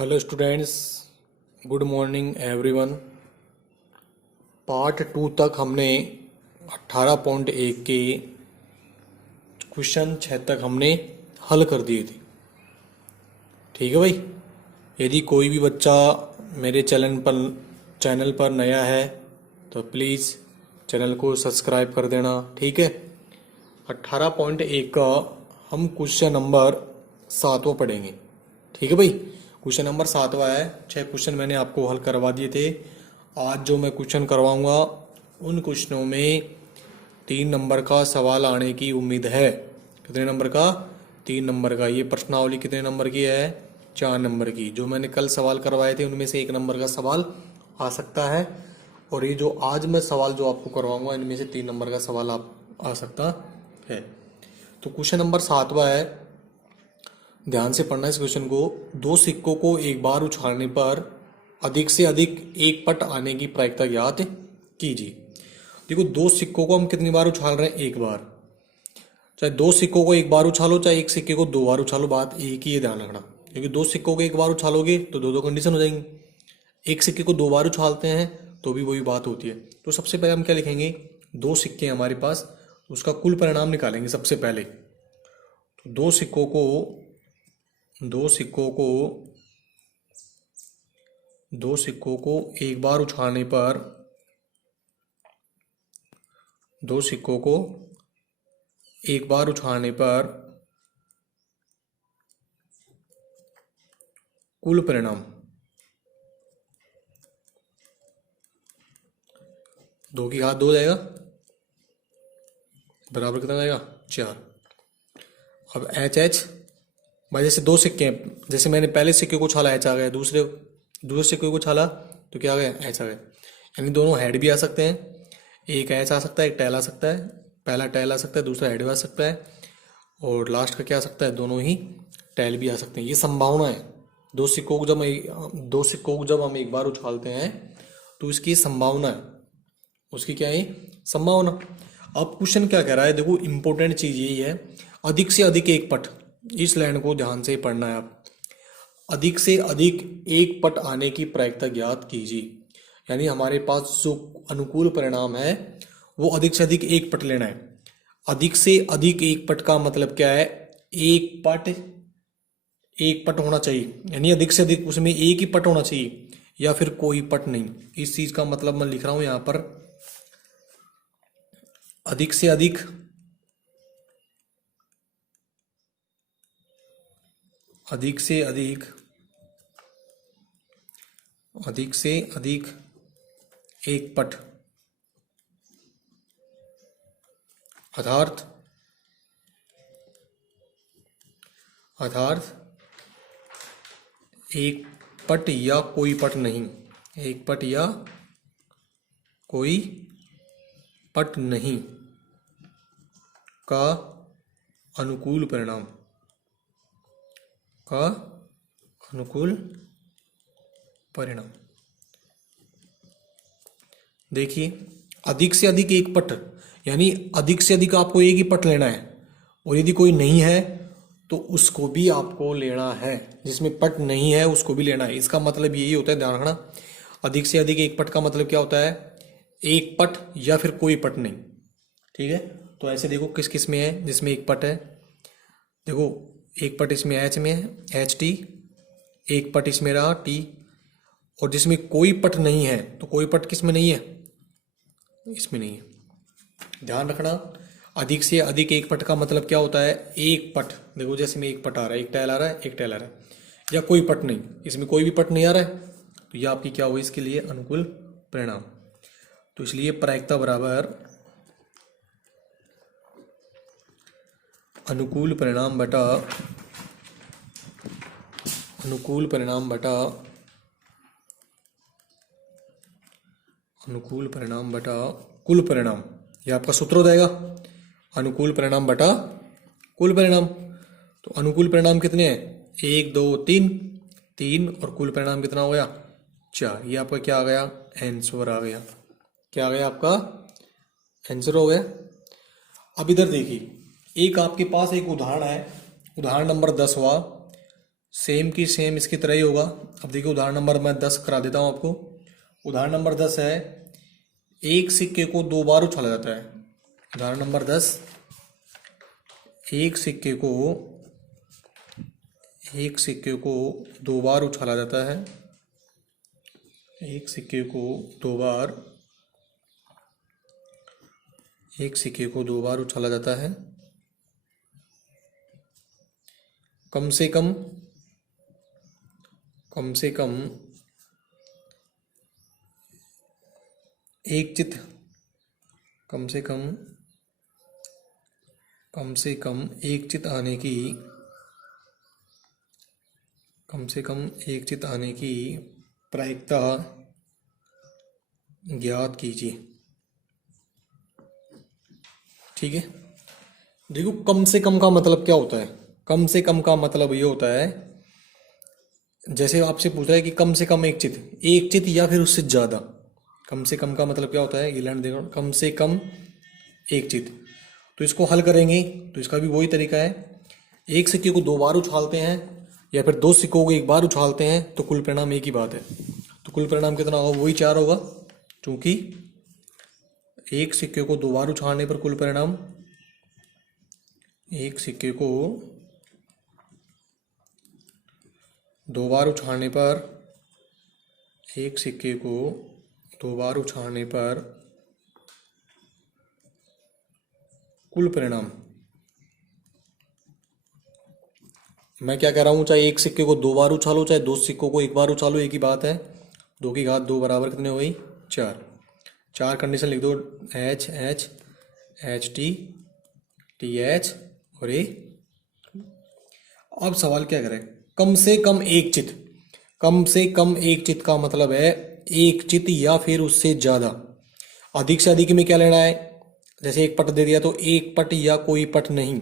Hello students, good morning everyone. Part 2 तक हमने 18.1 के क्वेश्चन 6 तक हमने हल कर दिए थे। ठीक है भाई। यदि कोई भी बच्चा मेरे चैनल पर नया है तो प्लीज़ चैनल को सब्सक्राइब कर देना। ठीक है। 18.1 का हम क्वेश्चन नंबर 7वां पढ़ेंगे। ठीक है भाई। क्वेश्चन नंबर 7वां है। 6 क्वेश्चन मैंने आपको हल करवा दिए थे। आज जो मैं क्वेश्चन करवाऊंगा उन क्वेश्चनों में 3 नंबर का सवाल आने की उम्मीद है। कितने नंबर का? 3 नंबर का। ये प्रश्नावली कितने नंबर की है? 4 नंबर की। जो मैंने कल सवाल करवाए थे उनमें से 1 नंबर का सवाल आ सकता है, और ये जो आज मैं सवाल जो आपको करवाऊंगा इनमें से 3 नंबर का सवाल आ सकता है। तो क्वेश्चन नंबर 7वां है, ध्यान से पढ़ना इस क्वेश्चन को। 2 सिक्कों को एक बार उछालने पर अधिक से अधिक एक पट आने की प्रायिकता ज्ञात कीजिए। देखो, 2 सिक्कों को हम कितनी बार उछाल रहे हैं? एक बार। चाहे 2 सिक्कों को एक बार उछालो, चाहे एक सिक्के को 2 बार उछालो, बात एक ही है, ध्यान रखना। क्योंकि 2 सिक्कों को एक बार उछालोगे तो दो कंडीशन हो जाएंगी। एक सिक्के को 2 बार उछालते हैं तो भी वही बात होती है। तो सबसे पहले हम क्या लिखेंगे? 2 सिक्के हमारे पास, उसका कुल परिणाम निकालेंगे सबसे पहले। तो दो सिक्कों को एक बार उछालने पर कुल परिणाम 2 की घात 2 जाएगा, बराबर कितना जाएगा? 4। अब एच भाई, जैसे 2 सिक्के हैं, जैसे मैंने पहले सिक्के को उछाला एच आ गया, दूसरे सिक्के को उछाला तो क्या आ गया? एच आ गया। यानी दोनों हेड भी आ सकते हैं। एक एच आ सकता है, एक टेल आ सकता है। पहला टेल आ सकता है, दूसरा हेड भी आ सकता है, और लास्ट का क्या आ सकता है? दोनों ही टेल भी आ सकते हैं। ये संभावना है। 2 सिक्कों को जब हम एक बार उछालते हैं तो इसकी संभावना है, उसकी क्या है? संभावना। अब क्वेश्चन क्या कह रहा है? देखो, इंपॉर्टेंट चीज यही है, अधिक से अधिक एक पट। इस लाइन को ध्यान से पढ़ना है आप। अधिक से अधिक एक पट आने की प्रायिकता ज्ञात कीजिए। यानी हमारे पास जो अनुकूल परिणाम है वो अधिक से अधिक एक पट लेना है। अधिक से अधिक एक पट का मतलब क्या है? एक पट होना चाहिए। यानी अधिक से अधिक उसमें एक ही पट होना चाहिए, या फिर कोई पट नहीं। इस चीज का मतलब मैं लिख रहा हूं यहां पर, अधिक से अधिक एक पट, अर्थात एक पट या कोई पट नहीं। एक पट या कोई पट नहीं का अनुकूल परिणाम। देखिए, अधिक से अधिक एक पट, यानी अधिक से अधिक आपको एक ही पट लेना है, और यदि कोई नहीं है तो उसको भी आपको लेना है। जिसमें पट नहीं है उसको भी लेना है। इसका मतलब यही होता है, ध्यान रखना। अधिक से अधिक एक पट का मतलब क्या होता है? एक पट या फिर कोई पट नहीं। ठीक है। तो ऐसे देखो, किस किस में है जिसमें एक पट है। देखो, एक पट इसमें एच में है, एच टी। एक पट इसमें रहा, टी। और जिसमें कोई पट नहीं है, तो कोई पट किस में नहीं है? इसमें नहीं है। ध्यान रखना, अधिक से अधिक एक पट का मतलब क्या होता है? एक पट। देखो, जैसे में एक पट आ रहा है, एक टैल आ रहा है, एक टैल आ रहा है, या कोई पट नहीं, इसमें कोई भी पट नहीं आ रहा है, तो यह आपकी क्या हुई? इसके लिए अनुकूल परिणाम। तो इसलिए प्रायिकता बराबर अनुकूल परिणाम बटा कुल परिणाम। यह आपका सूत्र हो जाएगा, अनुकूल परिणाम बटा कुल परिणाम। तो अनुकूल परिणाम कितने हैं? 1 2 3 और कुल परिणाम कितना हो गया? 4। ये आपका क्या आ गया? आंसर आ गया। क्या आ गया? आपका आंसर हो गया। अब इधर देखिए, एक आपके पास एक उदाहरण है, उदाहरण नंबर 10वां। सेम की सेम इसकी तरह ही होगा। अब देखिए उदाहरण नंबर मैं 10 करा देता हूँ आपको। उदाहरण नंबर 10 है, एक सिक्के को 2 बार उछाला जाता है। उदाहरण नंबर 10, एक सिक्के को 2 बार उछाला जाता है। एक सिक्के को 2 बार उछाला जाता है। कम से कम एक चित आने की प्रायिकता ज्ञात कीजिए। ठीक है, देखो कम से कम का मतलब क्या होता है। कम से कम का मतलब ये होता है, जैसे आपसे पूछ रहा है कि कम से कम एक चित या फिर उससे ज्यादा। कम से कम का मतलब क्या होता है, ये लाइन देखो, कम से कम एक चित। तो इसको हल करेंगे तो इसका भी वही तरीका है, एक सिक्के को 2 बार उछालते हैं या फिर 2 सिक्कों को 1 बार उछालते हैं तो कुल परिणाम एक ही बात है। तो कुल परिणाम कितना होगा, वही 4 होगा, क्योंकि एक सिक्के को 2 बार उछालने पर कुल परिणाम, एक सिक्के को 2 बार उछालने पर कुल परिणाम, मैं क्या कह रहा हूं, चाहे एक सिक्के को 2 बार उछालो चाहे 2 सिक्कों को 1 बार उछालो, एक ही बात है। 2 की घात 2 बराबर कितने हुई, 4 कंडीशन लिख दो, HH TH और ए। अब सवाल क्या करें, कम से कम एक चित का मतलब है एक चित या फिर उससे ज्यादा। अधिक से अधिक में क्या लेना है, जैसे एक पट दे दिया तो एक पट या कोई पट नहीं।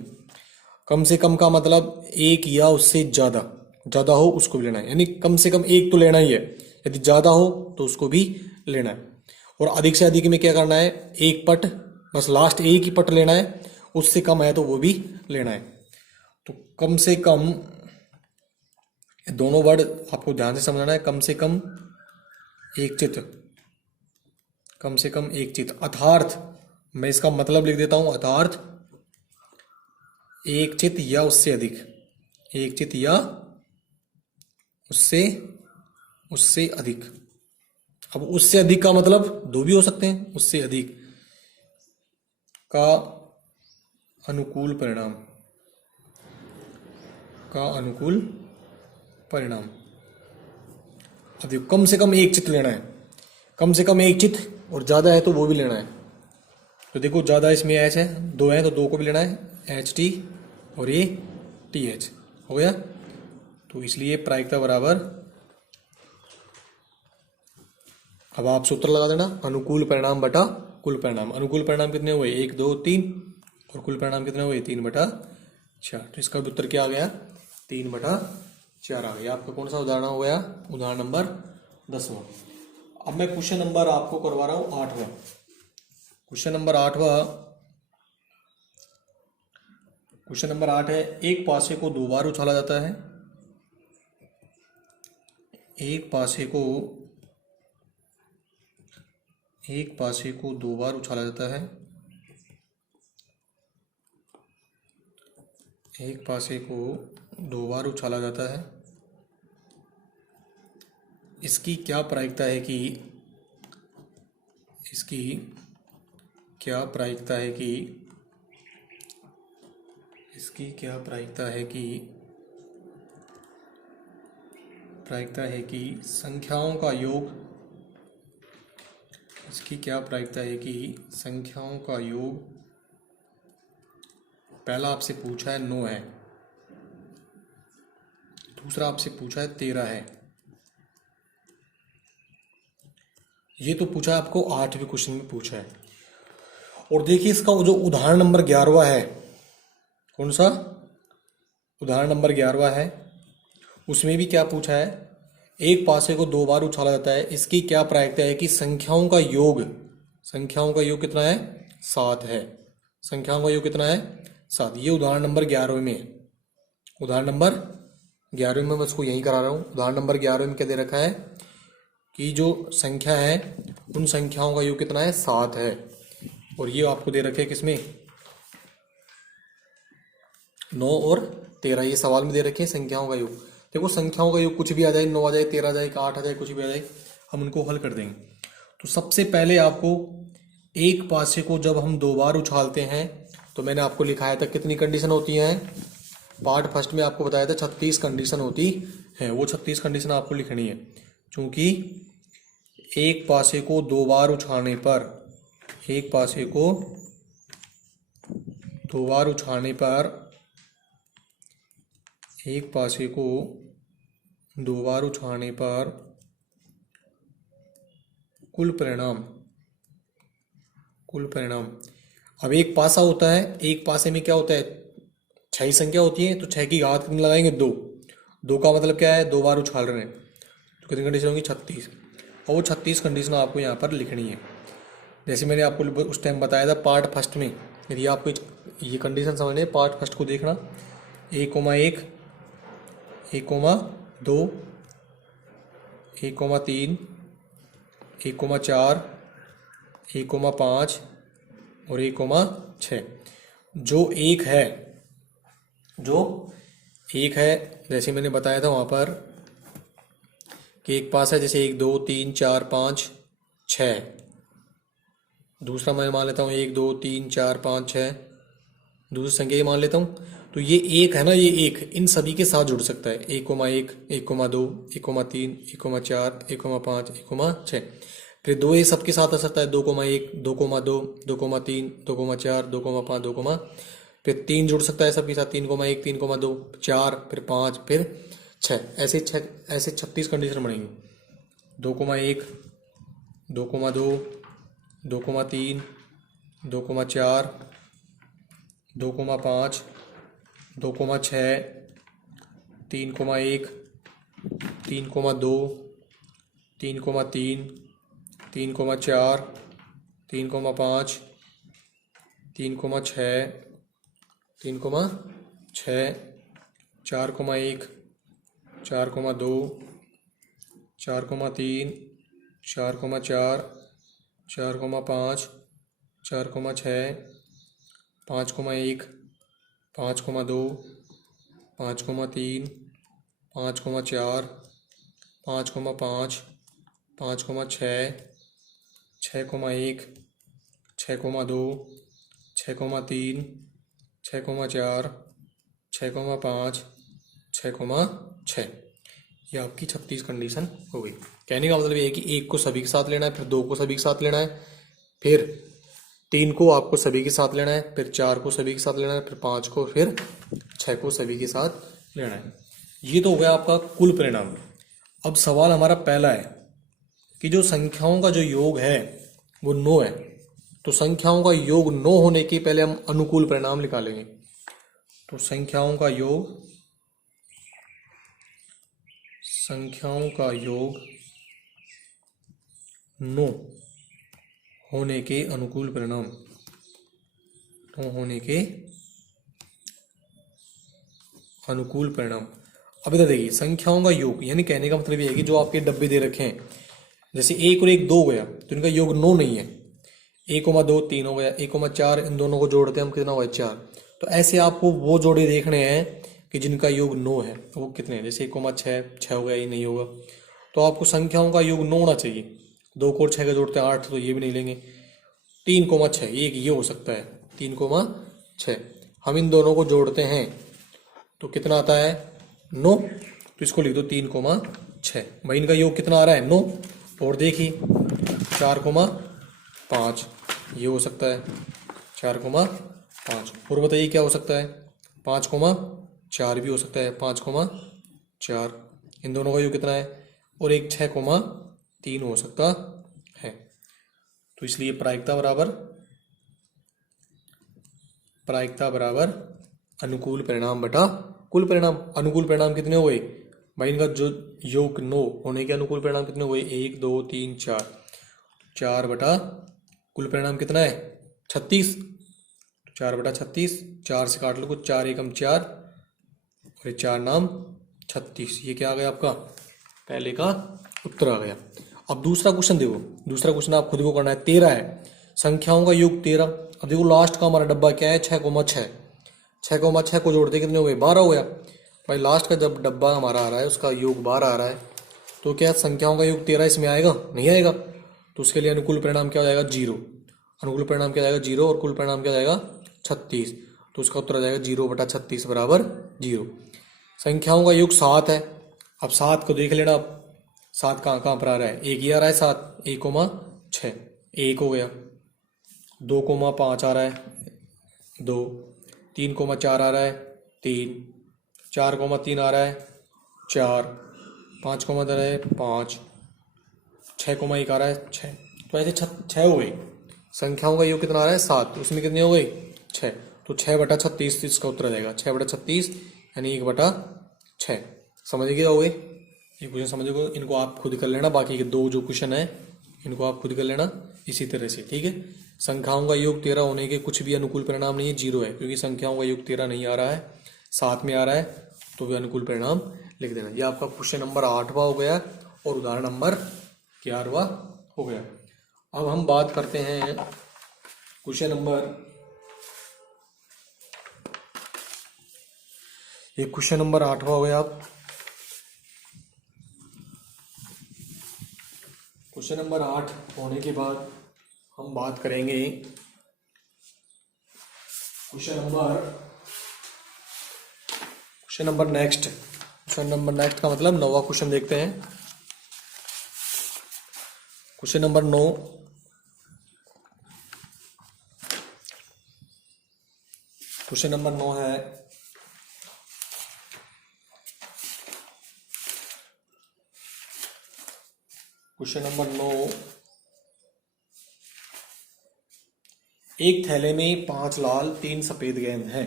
कम से कम का मतलब एक या उससे ज्यादा हो उसको भी लेना है, यानी कम से कम एक तो लेना ही है, यदि ज्यादा हो तो उसको भी लेना है। और अधिक से अधिक में क्या करना है, एक पट, बस लास्ट एक ही पट लेना है, उससे कम है तो वो भी लेना है। तो कम से कम, दोनों वर्ड आपको ध्यान से समझना है, कम से कम एक चित अर्थात मैं इसका मतलब लिख देता हूं, अर्थात एक चित या उससे अधिक। अब उससे अधिक का मतलब 2 भी हो सकते हैं, उससे अधिक का अनुकूल परिणाम। अब देखो कम से कम एक चित लेना है, कम से कम एक चित, और ज्यादा है तो वो भी लेना है। तो देखो ज्यादा इसमें एच है, 2 है तो 2 को भी लेना है, HT और ये TH हो गया। तो इसलिए प्रायिकता बराबर, अब आप सूत्र लगा देना, अनुकूल परिणाम बटा कुल परिणाम। अनुकूल परिणाम कितने हुए, 1 2 3, और कुल परिणाम कितने हुए, 3/4। तो इसका भी उत्तर क्या आ गया, 3/4 आ गया। आपका कौन सा उदाहरण हो गया, उदाहरण नंबर 10वां। अब मैं क्वेश्चन नंबर आपको करवा रहा हूं 8वां। क्वेश्चन नंबर 8 है, एक पासे को 2 बार उछाला जाता है। एक पासे को 2 बार उछाला जाता है। एक पासे को 2 बार उछाला जाता है। इसकी क्या प्रायिकता है कि संख्याओं का योग, पहला आपसे पूछा है 9 है, दूसरा आपसे पूछा है 13 है। ये तो पूछा है आपको 8वें क्वेश्चन में पूछा है। और देखिए इसका जो उदाहरण नंबर 11वां है, कौन सा उदाहरण नंबर 11वां है, उसमें भी क्या पूछा है, एक पासे को 2 बार उछाला जाता है। इसकी क्या प्रायिकता है कि संख्याओं का योग कितना है, 7 है। संख्याओं का योग कितना है, 7। ये उदाहरण नंबर 11वें में है, उदाहरण नंबर 11वें में मैं उसको यहीं करा रहा हूँ। उदाहरण नंबर 11वें में क्या दे रखा है कि जो संख्या है उन संख्याओं का योग कितना है, 7 है। और ये आपको दे रखे किसमें, 9 और 13। ये सवाल में दे रखे हैं संख्याओं का योग। देखो संख्याओं का योग कुछ भी आ जाए, 9 आ जाए, 13 आ जाए, 8 आ जाए, कुछ भी आ जाए, हम उनको हल कर देंगे। तो सबसे पहले आपको एक पासे को जब हम 2 बार उछालते हैं तो मैंने आपको लिखाया था कितनी कंडीशन होती हैं। पार्ट फर्स्ट में आपको बताया था 36 कंडीशन होती है। वो 36 कंडीशन आपको लिखनी है, क्योंकि एक पासे को 2 बार उछालने पर, एक पासे को 2 बार उछालने पर, एक पासे को 2 बार उछालने पर कुल परिणाम, कुल परिणाम। अब एक पासा होता है, एक पासे में क्या होता है, 6 संख्या होती है, तो 6 की घात कितनी लगाएंगे, 2। 2 का मतलब क्या है, 2 बार उछाल रहे हैं, तो कितनी कंडीशन होगी, 36। और वो 36 कंडीशन आपको यहाँ पर लिखनी है। जैसे मैंने आपको उस टाइम बताया था पार्ट फर्स्ट में, यदि आपको ये कंडीशन समझने, पार्ट फर्स्ट को देखना, 1,1, 1,2, 1,3, 1,4, 1,5 और 1,6। जो एक है, जो एक है, जैसे मैंने बताया था वहाँ पर कि एक पास है, जैसे 1, 2, 3, 4, 5, 6। दूसरा मैं मान लेता हूँ 1, 2, 3, 4, 5, 6, दूसरी संख्या ये मान लेता हूँ। तो ये एक है ना, ये एक इन सभी के साथ जुड़ सकता है, 1,1, 1,2, 1,3, 1,4, 1,5, 1,6। फिर 2 ये सबके साथ आ सकता है, 2,1, 2,2, 2,3, 2,4, 2,5, 2, फिर 3 जुड़ सकता है सबके साथ, 3,1, 3,2, 4, फिर 5, फिर 6। ऐसे 36 कंडीशन बनेंगी। 2,1, 2,2, 2,3, 2,4, 2,5, 2,6, 3,1, 3,2, 3,3, 3,4, 3,5, 3,6, 3,6, 4,1, 4,2, 4,3, 4,4, 4,5, 4,6, 5,1, 5,2, 5,3, 5,4, 5,5, 5,6, 6,1, 6,2, 6,3, 6,4, 6,5, 6,6। ये आपकी 36 कंडीशन हो गई। कहने का मतलब ये है कि 1 को सभी के साथ लेना है, फिर 2 को सभी के साथ लेना है, फिर 3 को आपको सभी के साथ लेना है, फिर 4 को सभी के साथ लेना है, फिर 5 को, फिर 6 को सभी के साथ लेना है। ये तो हो गया आपका कुल परिणाम। अब सवाल हमारा पहला है कि जो संख्याओं का जो योग है वो 9 है, तो संख्याओं का योग 9 होने के पहले हम अनुकूल परिणाम निकालेंगे। तो संख्याओं का योग 9 होने के अनुकूल परिणाम, 9 होने के अनुकूल परिणाम। अब इधर देखिए, संख्याओं का योग यानी कहने का मतलब ये है कि जो आपके डब्बे दे रखे हैं, जैसे 1 और 1 2 गया, तो इनका योग 9 नहीं है। 1,2 3 हो गया, 1,4 इन दोनों को जोड़ते हैं हम, कितना हुआ, 4। तो ऐसे आपको वो जोड़े देखने हैं कि जिनका योग 9 है, तो वो कितने हैं। जैसे 1,6 हो गया, ये नहीं होगा। तो आपको संख्याओं का योग 9 होना चाहिए। 2 को 6 का जोड़ते हैं 8, तो ये भी नहीं लेंगे। 3,6 ये हो सकता है, 3,6। हम इन दोनों को जोड़ते हैं तो कितना आता है, 9। तो इसको लिख दो 3,6। भाई इनका योग कितना आ रहा है, 9। और देखिए 4,5 ये हो सकता है, 4,5। और बताइए क्या हो सकता है, 5,4 भी हो सकता है, 5,4। इन दोनों का योग कितना है, और एक 6,3 हो सकता है। तो इसलिए प्रायिकता बराबर अनुकूल परिणाम बटा कुल परिणाम। अनुकूल परिणाम कितने हुए भाई, इनका जो योग 9 होने के अनुकूल परिणाम कितने हुए, 1 2 3 4, 4 बटा कुल परिणाम कितना है, 36। 4 बटा 36, 4 से काट लो कुछ, 4 एकम 4 और 4 नाम 36। ये क्या आ गया आपका, पहले का उत्तर आ गया। अब दूसरा क्वेश्चन देखो, दूसरा क्वेश्चन आप खुद को करना है। 13 है, संख्याओं का योग 13। अब देखो लास्ट का हमारा डब्बा क्या है, 6,6। 6,6 को जोड़ते कितने हो गए, 12 हो गया। भाई लास्ट का जब डब्बा हमारा आ रहा है उसका योग 12 आ रहा है, तो क्या संख्याओं का योग 13 इसमें आएगा, नहीं आएगा। तो उसके लिए अनुकूल परिणाम क्या हो जाएगा, 0। अनुकूल परिणाम क्या जाएगा, 0, और कुल परिणाम क्या जाएगा, 36। तो उसका उत्तर आ जाएगा 0/36 बराबर 0। संख्याओं का योग 7 है। अब 7 को देख लेना आप, 7 कहाँ कहाँ पर आ रहा है, एक ही आ रहा है 7, 1,6, 1 हो गया। 2,5 आ रहा है, 2। 3,4 आ रहा है, 3। 4,3 आ रहा है, 4। 5 आ रहा है, 5। 6,1 आ रहा है, 6। तो ऐसे 6 हो गई। संख्याओं का योग कितना आ रहा है, 7, उसमें कितनी हो गई, 6। तो 6/36 इसका उत्तर आ जाएगा, 6/36 यानी 1/6। समझ गए हो गए ये क्वेश्चन, समझ गए। इनको आप खुद कर लेना, बाकी के 2 जो क्वेश्चन है इनको आप खुद कर लेना इसी तरह से, ठीक है। संख्याओं का योग 13 होने के कुछ भी अनुकूल परिणाम नहीं है, 0 है, क्योंकि संख्याओं का योग 13 नहीं आ रहा है, 7 में आ रहा है, तो भी अनुकूल परिणाम लिख देना। ये आपका क्वेश्चन नंबर 8वां हो गया और उदाहरण नंबर 11वां हो गया। अब हम बात करते हैं क्वेश्चन नंबर, ये क्वेश्चन नंबर 8वां हो गया। आप क्वेश्चन नंबर 8 होने के बाद हम बात करेंगे question number next. Question number next का मतलब 9वां क्वेश्चन देखते हैं। क्वेश्चन नंबर 9, क्वेश्चन नंबर 9 है, क्वेश्चन नंबर 9, एक थैले में 5 लाल 3 सफेद गेंद हैं।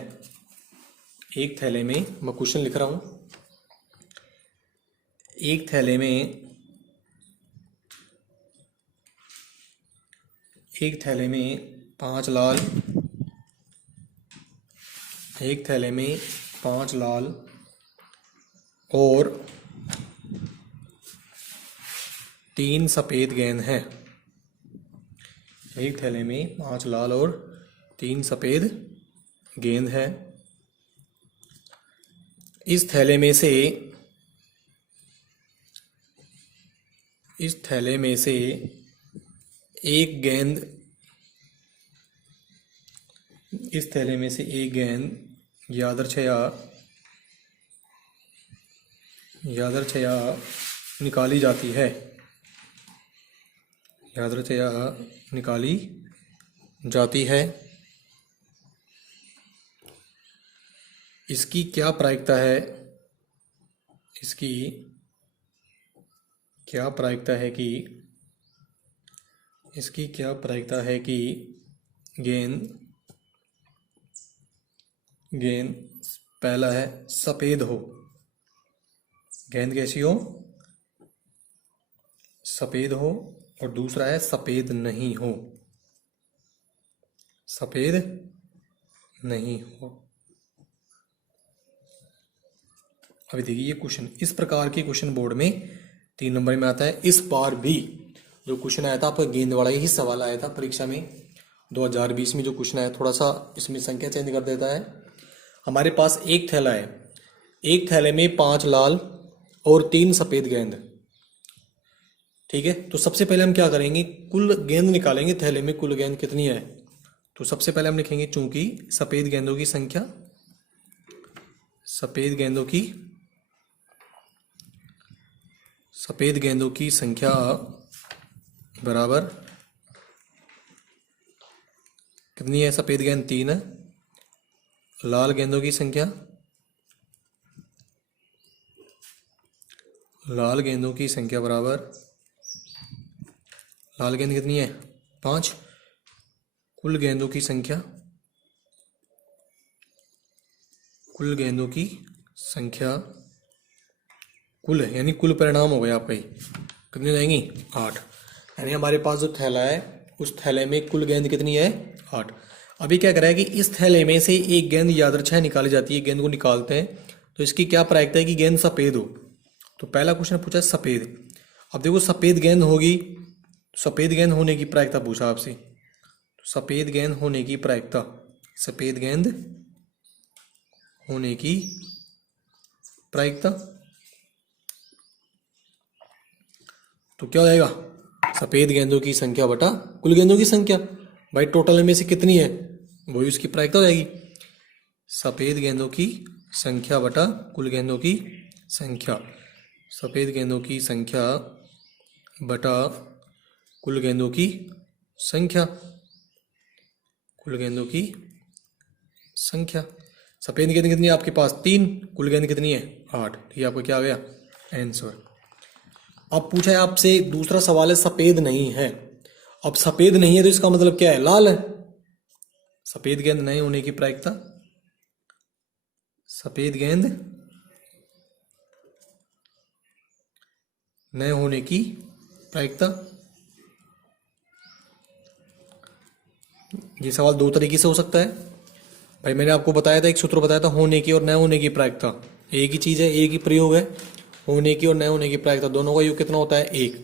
एक थैले में, मैं क्वेश्चन लिख रहा हूं, एक थैले में 5 लाल, एक थैले में 5 लाल और 3 सफेद गेंद हैं। एक थैले में 5 लाल और 3 सफेद गेंद है। इस थैले में से एक गेंद, इस थैले में से एक गेंद यादृच्छया निकाली जाती है, यादृच्छया निकाली जाती है। इसकी क्या प्रायिकता है, इसकी क्या प्रायिकता है कि, इसकी क्या प्रायिकता है कि गेंद पहला है सफेद हो, गेंद कैसी हो, सफेद हो, और दूसरा है सफेद नहीं हो, सफेद नहीं हो। अभी देखिए ये क्वेश्चन, इस प्रकार के क्वेश्चन बोर्ड में 3 नंबर में आता है। इस बार भी जो क्वेश्चन आया था आपका गेंद वाला ही सवाल आया था परीक्षा में 2020 में। जो क्वेश्चन आया थोड़ा सा इसमें संख्या चेंज कर देता है। हमारे पास एक थैला है, एक थैले में 5 लाल और 3 सफेद गेंद, ठीक है। तो सबसे पहले हम क्या करेंगे, कुल गेंद निकालेंगे, थैले में कुल गेंद कितनी है। तो सबसे पहले हम लिखेंगे, चूंकि सफेद गेंदों की संख्या, सफेद गेंदों की संख्या बराबर कितनी है, सफेद गेंद 3 है, लाल गेंदों की संख्या, लाल गेंदों की संख्या बराबर, लाल गेंद कितनी है 5, कुल गेंदों की संख्या, कुल गेंदों की संख्या, कुल है यानी कुल परिणाम हो गया आपका, कितनी हो जाएंगी 8। यानी हमारे पास जो थैला है उस थैले में कुल गेंद कितनी है 8। अभी क्या करा है कि इस थैले में से एक गेंद यादृच्छया निकाली जाती है, गेंद को निकालते हैं, तो इसकी क्या प्रायिकता है कि गेंद सफ़ेद हो। तो पहला क्वेश्चन पूछा है सफ़ेद। अब देखो सफ़ेद गेंद होगी, सफ़ेद गेंद होने की प्रायिकता पूछा आपसे। तो सफ़ेद गेंद होने की प्रायिकता, सफ़ेद गेंद होने की प्रायिकता, तो क्या हो जाएगा, सफ़ेद गेंदों की संख्या बटा कुल गेंदों की संख्या। भाई टोटल में से कितनी है वही उसकी प्रायिकता हो जाएगी। सफ़ेद गेंदों की संख्या बटा कुल गेंदों की संख्या, सफ़ेद गेंदों की संख्या बटा कुल गेंदों की संख्या, कुल गेंदों की संख्या। सफ़ेद गेंद कितनी है आपके पास, 3, कुल गेंद कितनी है, 8। ठीक है, आपका क्या आ गया आंसर। अब पूछा है आपसे दूसरा सवाल है सफ़ेद नहीं है। अब सफ़ेद नहीं है तो इसका मतलब क्या है, लाल है। सफ़ेद गेंद नहीं होने की प्रायिकता, सफ़ेद गेंद न होने की प्रायिकता। ये सवाल दो तरीके से हो सकता है। भाई मैंने आपको बताया था, एक सूत्र बताया था होने की और न होने की प्रायिकता, एक ही चीज़ है, एक ही प्रयोग है। होने की और न होने की प्रायिकता दोनों का योग कितना होता है, 1।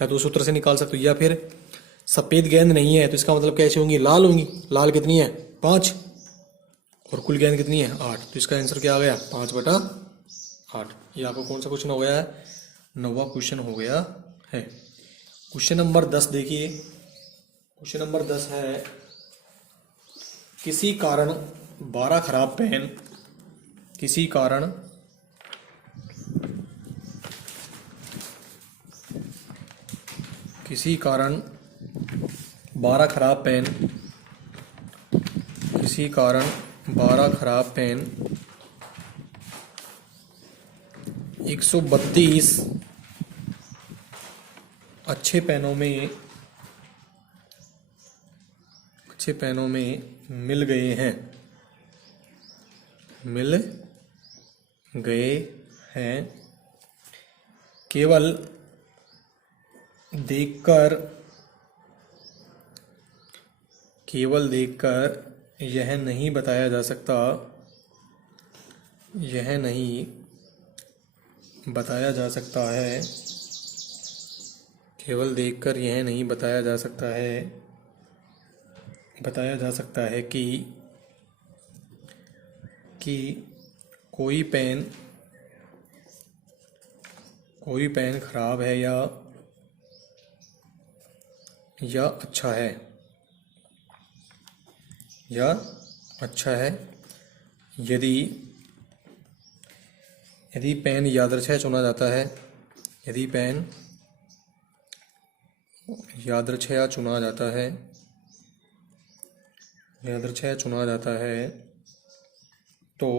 या तो सूत्र से निकाल सकते हो, या फिर सफ़ेद गेंद नहीं है तो इसका मतलब कैसे होंगी, लाल होंगी। लाल कितनी है, 5, और कुल गेंद कितनी है, 8। तो इसका आंसर क्या आ गया, 5/8। ये आपका कौन सा क्वेश्चन हो गया है, 9वां क्वेश्चन हो गया है। क्वेश्चन नंबर 10 देखिए। क्वेश्चन नंबर 10 है, किसी कारण 12 खराब पेन, किसी कारण किसी कारण 12 खराब पेन, किसी कारण 12 खराब पेन 132 अच्छे पेनों में मिल गए हैं, मिल गए हैं। केवल देखकर यह नहीं बताया जा सकता, यह नहीं बताया जा सकता है, केवल देखकर यह नहीं बताया जा सकता है, बताया जा सकता है कि कोई पेन खराब है या अच्छा है, या अच्छा है। यदि पेन यादृच्छिक चुना जाता है, यदि पेन यादृच्छिक चुना जाता है, यादृच्छिक चुना जाता है तो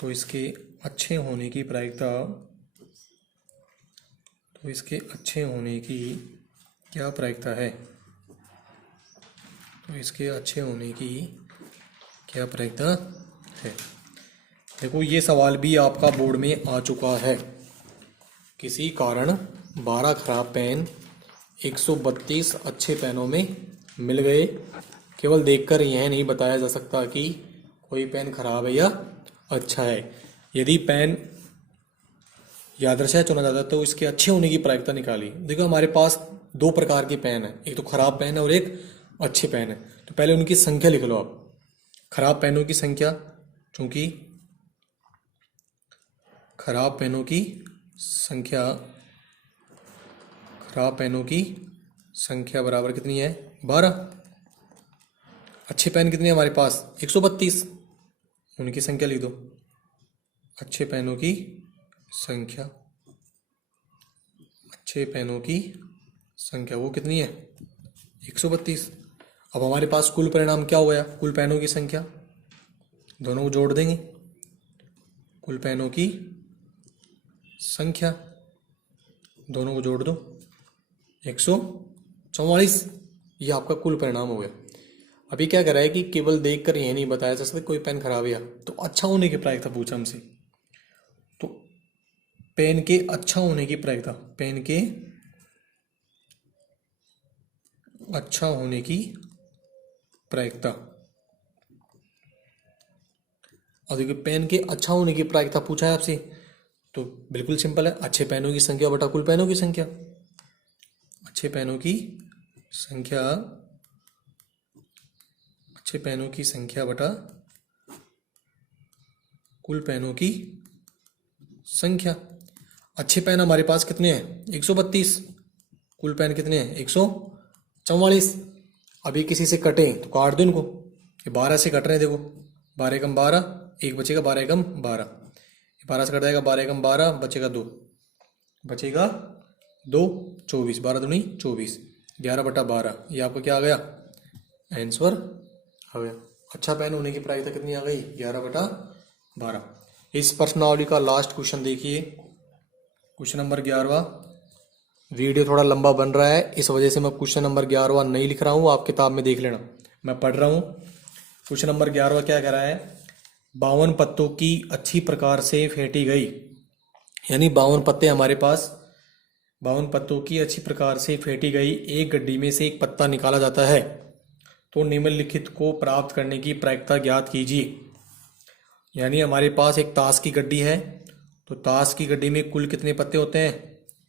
इसके अच्छे होने की प्रायिकता, तो इसके अच्छे होने की क्या प्रायिकता है, तो इसके अच्छे होने की क्या प्रायिकता है। देखो ये सवाल भी आपका बोर्ड में आ चुका है। किसी कारण 12 खराब पेन 132 अच्छे पेनों में मिल गए, केवल देखकर यह नहीं बताया जा सकता कि कोई पेन खराब है या अच्छा है। यदि पेन यादृच्छिक चुना जाता है तो इसके अच्छे होने की प्रायिकता निकाली। देखो हमारे पास 2 प्रकार के पेन है, एक तो खराब पेन है और एक अच्छे पेन है। तो पहले उनकी संख्या लिख लो आप। खराब पेनों की संख्या, चूंकि खराब पेनों की संख्या, खराब पेनों की संख्या बराबर कितनी है, 12। अच्छे पेन कितने हैं हमारे पास, 132, उनकी संख्या लिख दो। अच्छे पेनों की संख्या, अच्छे पेनों की संख्या वो कितनी है, 132। अब हमारे पास कुल परिणाम क्या हो गया, कुल पेनों की संख्या, दोनों को जोड़ देंगे। कुल पेनों की संख्या दोनों को जोड़ दो, 144। ये आपका कुल परिणाम हो गया। अभी क्या कर रहा है कि केवल देखकर यह नहीं बताया जा सकता कोई पेन खराब है, तो अच्छा होने की प्रायिकता पूछा हमसे। तो पेन के अच्छा होने की प्रायिकता, पेन के अच्छा होने की प्रायिकता, और देखिए पेन के अच्छा होने की प्रायिकता पूछा है आपसे, तो बिल्कुल सिंपल है, अच्छे पेनों की संख्या बटा कुल पेनों की संख्या। अच्छे पेनों की संख्या, अच्छे पेनों की संख्या बटा कुल पेनों की संख्या। अच्छे पेन हमारे पास कितने हैं? 132। कुल पेन कितने हैं? 144। अभी किसी से कटे तो काट दो इनको, ये 12 से कट रहे हैं, देखो 12 एकम 12, एक बचेगा 12 एकम 12, 12 से कट जाएगा 12 एकम 12, बचेगा 2, बचेगा 2, 24, 12 दूनी 24, 11 बटा 12, ये आपका क्या आ गया? आंसर आ गया। अच्छा पेन होने की प्रायिकता कितनी आ गई? 11 बटा 12। इस प्रश्नावली का लास्ट क्वेश्चन देखिए, क्वेश्चन नंबर 11वां। वीडियो थोड़ा लंबा बन रहा है, इस वजह से मैं क्वेश्चन नंबर 11वां नहीं लिख रहा हूँ, आप किताब में देख लेना, मैं पढ़ रहा हूँ। क्वेश्चन नंबर 11वां क्या कह रहा है? 52 पत्तों की अच्छी प्रकार से फेंटी गई, यानी 52 पत्ते हमारे पास, 52 पत्तों की अच्छी प्रकार से फेंटी गई एक गड्डी में से एक पत्ता निकाला जाता है, तो निम्नलिखित को प्राप्त करने की प्रायिकता ज्ञात कीजिए। यानी हमारे पास एक ताश की गड्डी है, तो ताश की गड्डी में कुल कितने पत्ते होते हैं?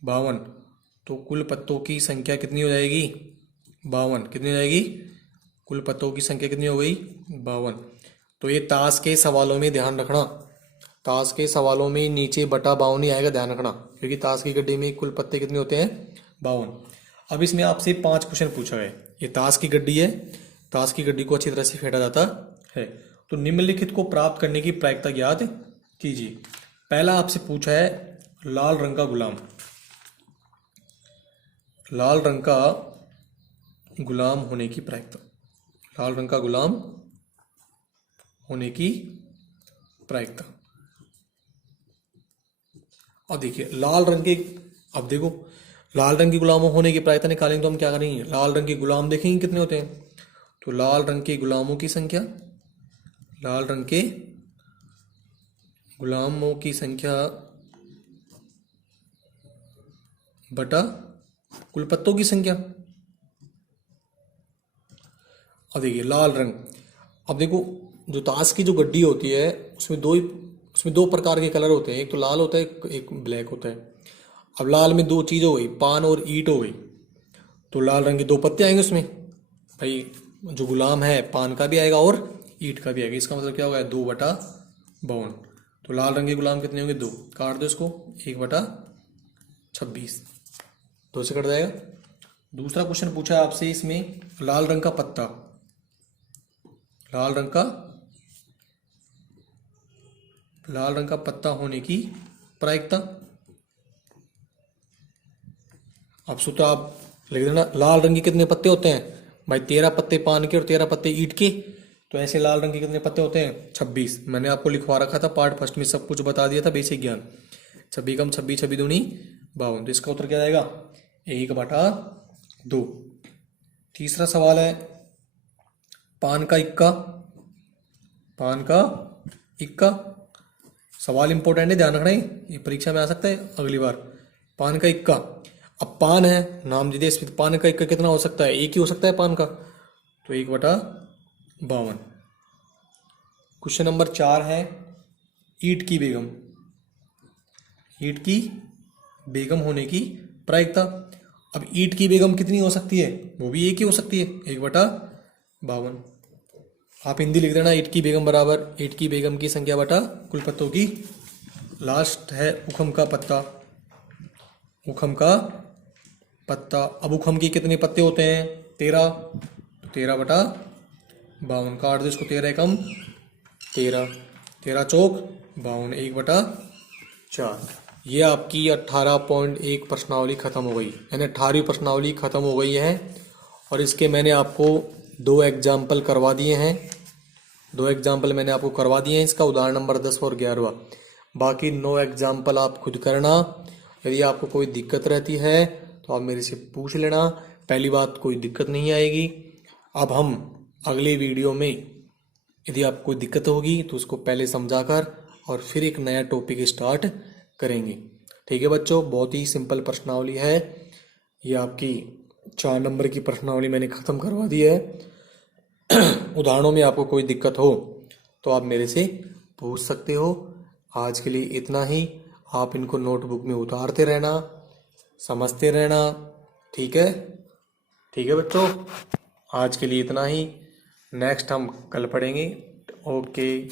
52। तो कुल पत्तों की संख्या कितनी हो जाएगी? 52। कितनी हो जाएगी? कुल पत्तों की संख्या कितनी हो गई? 52। तो ये ताश के सवालों में ध्यान रखना, ताश के सवालों में नीचे बटा 52 ही आएगा, ध्यान रखना, क्योंकि ताश की गड्डी में कुल पत्ते कितने होते हैं? 52। अब इसमें आपसे 5 क्वेश्चन पूछा है। ये ताश की गड्डी है, ताश की गड्डी को अच्छी तरह से फेंटा जाता है, तो निम्नलिखित को प्राप्त करने की प्रायिकता ज्ञात कीजिए। पहला आपसे पूछा है लाल रंग का गुलाम। लाल रंग का गुलाम होने की प्रायिकता, लाल रंग का गुलाम होने की प्रायिकता। अब देखिए लाल रंग के, अब देखो लाल रंग के गुलामों होने की प्रायिकता निकालेंगे तो हम क्या करेंगे? लाल रंग के गुलाम देखेंगे कितने होते हैं, तो लाल रंग के गुलामों की संख्या, लाल रंग के गुलामों की संख्या बटा कुल पत्तों की संख्या। अब देखिए लाल रंग, अब देखो जो ताश की जो गड्डी होती है उसमें दो प्रकार के कलर होते हैं, एक तो लाल होता है, एक ब्लैक होता है। अब लाल में दो चीज हो गई, पान और ईंट हो गई, तो लाल रंग के 2 पत्ते आएंगे उसमें। भाई जो गुलाम है पान का भी आएगा और ईंट का भी आएगा, इसका मतलब क्या होगा? 2 बटा 52। तो लाल रंग के गुलाम कितने होंगे? 2, काट दो इसको, 1 बटा 26, 2 से कट जाएगा। दूसरा क्वेश्चन पूछा है आपसे इसमें लाल रंग का पत्ता, लाल रंग का पत्ता होने की प्रायिकता। अब सूत्र आप लिख देना, लाल रंग के कितने पत्ते होते हैं? भाई 13 पत्ते पान के और 13 पत्ते ईंट के, तो ऐसे लाल रंग के कितने पत्ते होते हैं? 26। मैंने आपको लिखवा रखा था, पार्ट फर्स्ट में सब कुछ बता दिया था, बेसिक ज्ञान। 26 कम 26, 26 दूनी 52, तो इसका उत्तर क्या जाएगा? 1 बटा 2। तीसरा सवाल है पान का इक्का, पान का इक्का। सवाल इंपॉर्टेंट है, ध्यान रखना, ये परीक्षा में आ सकता है अगली बार। पान का इक्का, अब पान है नाम दे दिया इसमें, पान का इक्का कितना हो सकता है? 1 ही हो सकता है पान का, तो 1 बटा 52। क्वेश्चन नंबर 4 है ईंट की बेगम, ईंट की बेगम होने की प्रायिकता। अब ईंट की बेगम कितनी हो सकती है? वो भी 1 ही हो सकती है, 1 बटा 52। आप हिंदी लिख देना, ईंट की बेगम बराबर ईंट की बेगम की संख्या बटा कुल पत्तों की। लास्ट है उखम का पत्ता, उखम का पत्ता। अब उखम के कितने पत्ते होते हैं? 13, तो 13 बटा 52, काट दो इसको, 13 कम 13, 13 चौक 52, 1 बटा 4। ये आपकी 18.1 प्रश्नावली खत्म हो गई, यानी 18वीं प्रश्नावली खत्म हो गई है। और इसके मैंने आपको 2 एग्जाम्पल करवा दिए हैं, 2 एग्जाम्पल मैंने आपको करवा दिए हैं, इसका उदाहरण नंबर 10 और 11वां। बाकी 9 एग्जाम्पल आप खुद करना। यदि आपको कोई दिक्कत रहती है तो आप मेरे से पूछ लेना, पहली बात कोई दिक्कत नहीं आएगी। अब हम अगले वीडियो में यदि आपको कोई दिक्कत होगी तो उसको पहले समझाकर और फिर एक नया टॉपिक स्टार्ट करेंगे। ठीक है बच्चों, बहुत ही सिंपल प्रश्नावली है ये। आपकी 4 नंबर की प्रश्नावली मैंने ख़त्म करवा दी है। उदाहरणों में आपको कोई दिक्कत हो तो आप मेरे से पूछ सकते हो। आज के लिए इतना ही। आप इनको नोटबुक में उतारते रहना, समझते रहना। ठीक है? ठीक है बच्चों, आज के लिए इतना ही। नेक्स्ट हम कल पढ़ेंगे। ओके।